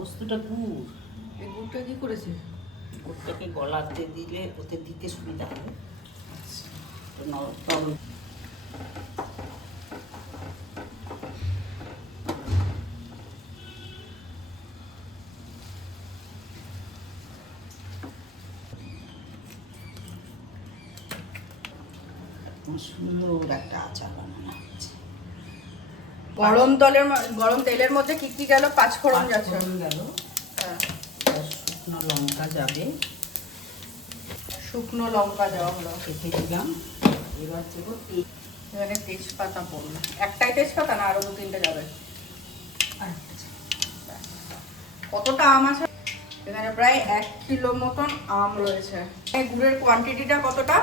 বস্তুটা গুড়। এই গুড়টা কি করেছে? গুড়টাকে গলাতে দিলে ওতে দিতে সুবিধা হবে। সুন্দর একটা আচার বানানো হচ্ছে। গরম তেলের মধ্যে কি কি গেল? পাঁচফোড়ন যাচ্ছে, গেল, শুকনো লঙ্কা যাবে, শুকনো লঙ্কা দেওয়া হলো, কেটে দিলাম। এবার দেবো এখানে তেজপাতা পড়লো। একটাই তেজপাতা না আরো 2-3টে যাবে? কতটা আম আছে এখানে? প্রায় 1 কিলো মতন আম রয়েছে। এই গুড়ের কোয়ান্টিটিটা কতটা?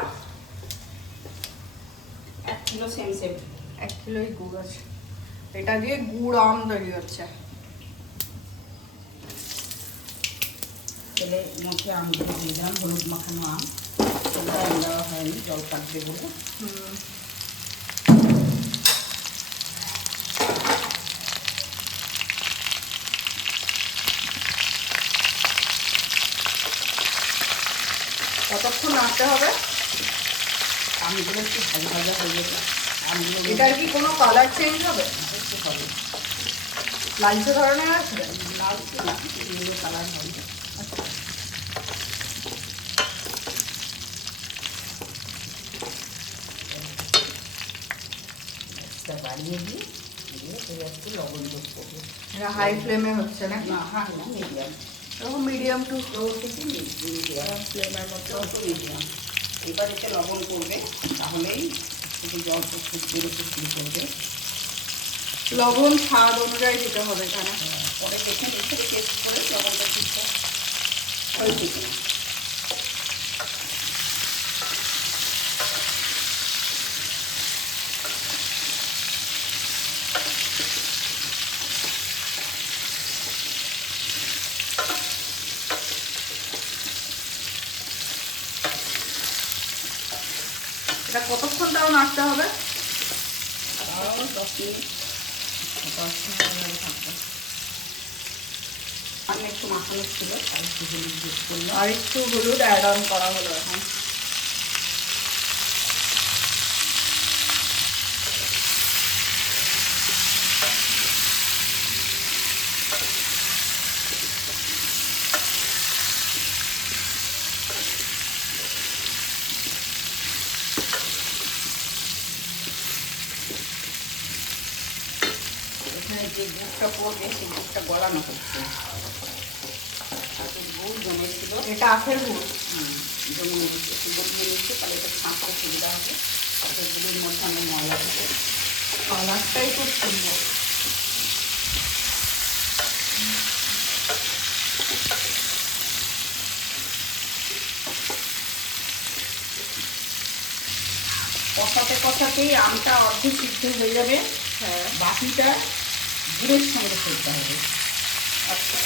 1 কিলো সেম 1 কিলোই গুড় আছে। এটা দিয়ে গুড় আম তৈরি হচ্ছে। তেলে মধ্যে আমগুলো দিয়ে দিলাম, হলুদ মাখানো আম, দেওয়া হয়নি, জল কাটবে বলে। কতক্ষণ নাড়তে হবে? আমগুলো একটু ভাজা ভাজা হয়ে যাবে। আমগুলো এটার কি কোনো কালার চেঞ্জ হবে? একটু হবে, লালচে ধরনের আছে? লালচে না, ইয়েলো কালার হবে। বাড়িয়ে দিয়ে একটু লবণ যোগ করবো। এটা হাই ফ্লেমে হচ্ছে না? না, হাই না, মিডিয়াম। এরকম মিডিয়াম টু লো থেকে মিডিয়াম ফ্লেমের মতো। মিডিয়াম। এবার এতে লবণ করবে, তাহলেই একটু জল বেরোতে শুরু করবে। লবণ স্বাদ অনুযায়ী দিতে হবে এখানে। পরে দেখে টেস্ট করে লবণটা ঠিকঠাক হয়েছে কিনা। এটা কতক্ষণ তাও নাড়তে হবে? 10 মিনিট, 10 মিনিট থাকবে। আমি একটু মাখানো ছিল, তাই একটু হলুদ যোগ করলাম। আর একটু হলুদ অ্যাড অন করা হলো এখন। এখানে যে গুড়টা পড়বে সেই গুড়টা গলানো হচ্ছে। গুড় জমেছিল, এটা আখের গুড়। জমে নিচ্ছে, একটু গলিয়ে নিচ্ছে, তাহলে এটা ছাঁকতে সুবিধা হবে। তারপরে গুড়ের মধ্যে আমি ময়লা দিতে। কালারটাই খুব সুন্দর। কষাতে কষাতেই আমটা অর্ধেক সিদ্ধ হয়ে যাবে। হ্যাঁ, বাকিটা গুড়ের সঙ্গে ফেলতে হবে। আচ্ছা।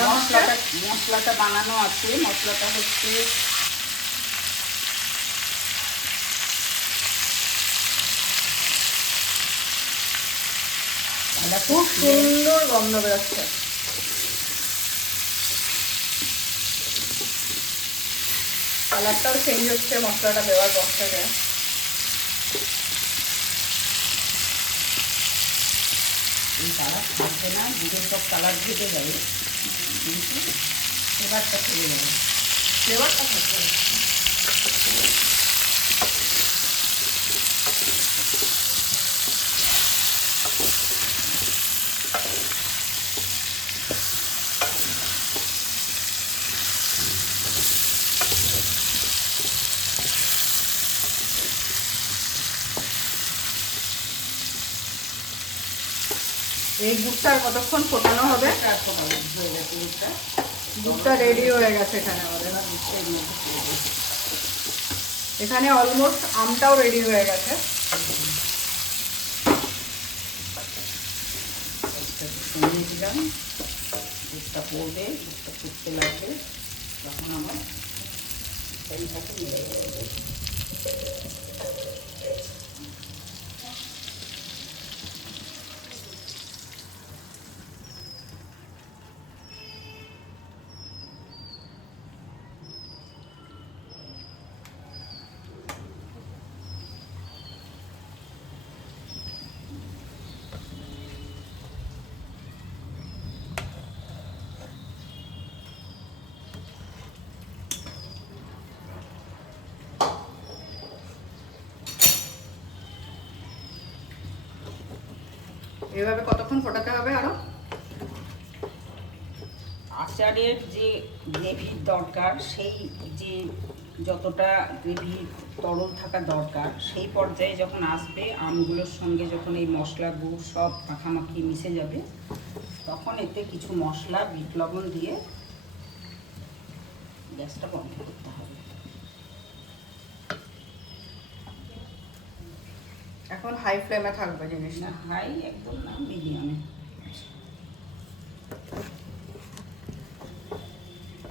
মশলা দেবে, মশলাটা বানানো আছে। মশলাটা হচ্ছে খুব সুন্দর গন্ধ বেরোচ্ছে। কালারটাও চেঞ্জ হচ্ছে মশলাটা দেওয়ার পর থেকে। এই কালার থাকবে না, দুধের সব কালার ঘেটে যাবে, কিন্তু ফ্লেভারটা চলে যাবে। ফ্লেভারটা থাকবে। এই গুড়টা কতক্ষণ ফোটানো হবে? হয়ে গেছে দুধটা, দুধটা রেডি হয়ে গেছে এখানে আমাদের। এখানে অলমোস্ট আমটাও রেডি হয়ে গেছে। কমিয়ে দিলাম, দুধটা পড়বে, দুধটা ফুটতে লাগবে, তখন আমার সেইটাকে নেড়ে দেবো। এভাবে কতক্ষণ ফোটাতে হবে আরো? আচারের যে গ্রেভির দরকার, সেই যে যতটা গ্রেভি তরল থাকা দরকার, সেই পর্যায়ে যখন আসবে, আমগুলোর সঙ্গে যখন এই মশলা গুড় সব মাখামাখি মিশে যাবে, তখন এতে কিছু মশলা বিট লবণ দিয়ে গ্যাসটা বন্ধ করতে হবে। এখন হাই ফ্লেমে থাকবে জিনিসটা? না, হাই একদম না, মিডিয়ামে।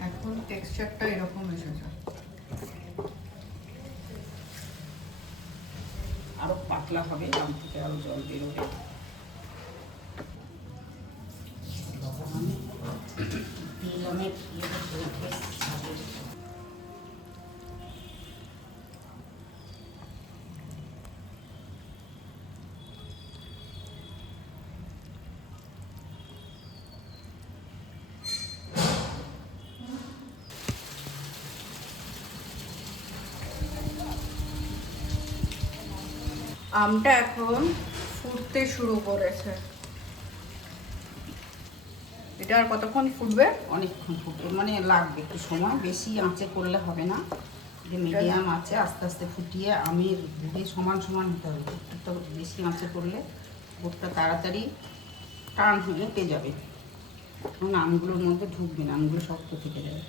এখন টেক্সচারটা এরকম এসেছে। আরো পাতলা হবে, আম থেকে আরো জল বেরোবে। দিলামের আমটা এখন ফুটতে শুরু করেছে। এটা আর কতক্ষণ ফুটবে? অনেকক্ষণ ফুটবে, মানে লাগবে একটু সময়, বেশি আঁচে করলে হবে না। মিডিয়াম আঁচে আস্তে আস্তে ফুটিয়ে আমের দুধে সমান সমান হতে হবে। একটু বেশি আঁচে করলে গুড়টা তাড়াতাড়ি টান হয়ে উঠে যাবে, কারণ আমগুলোর মধ্যে ঢুকবে না, আমগুলো শক্ত থেকে যাবে।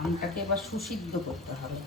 আমটাকে এবার সুসিদ্ধ করতে হবে।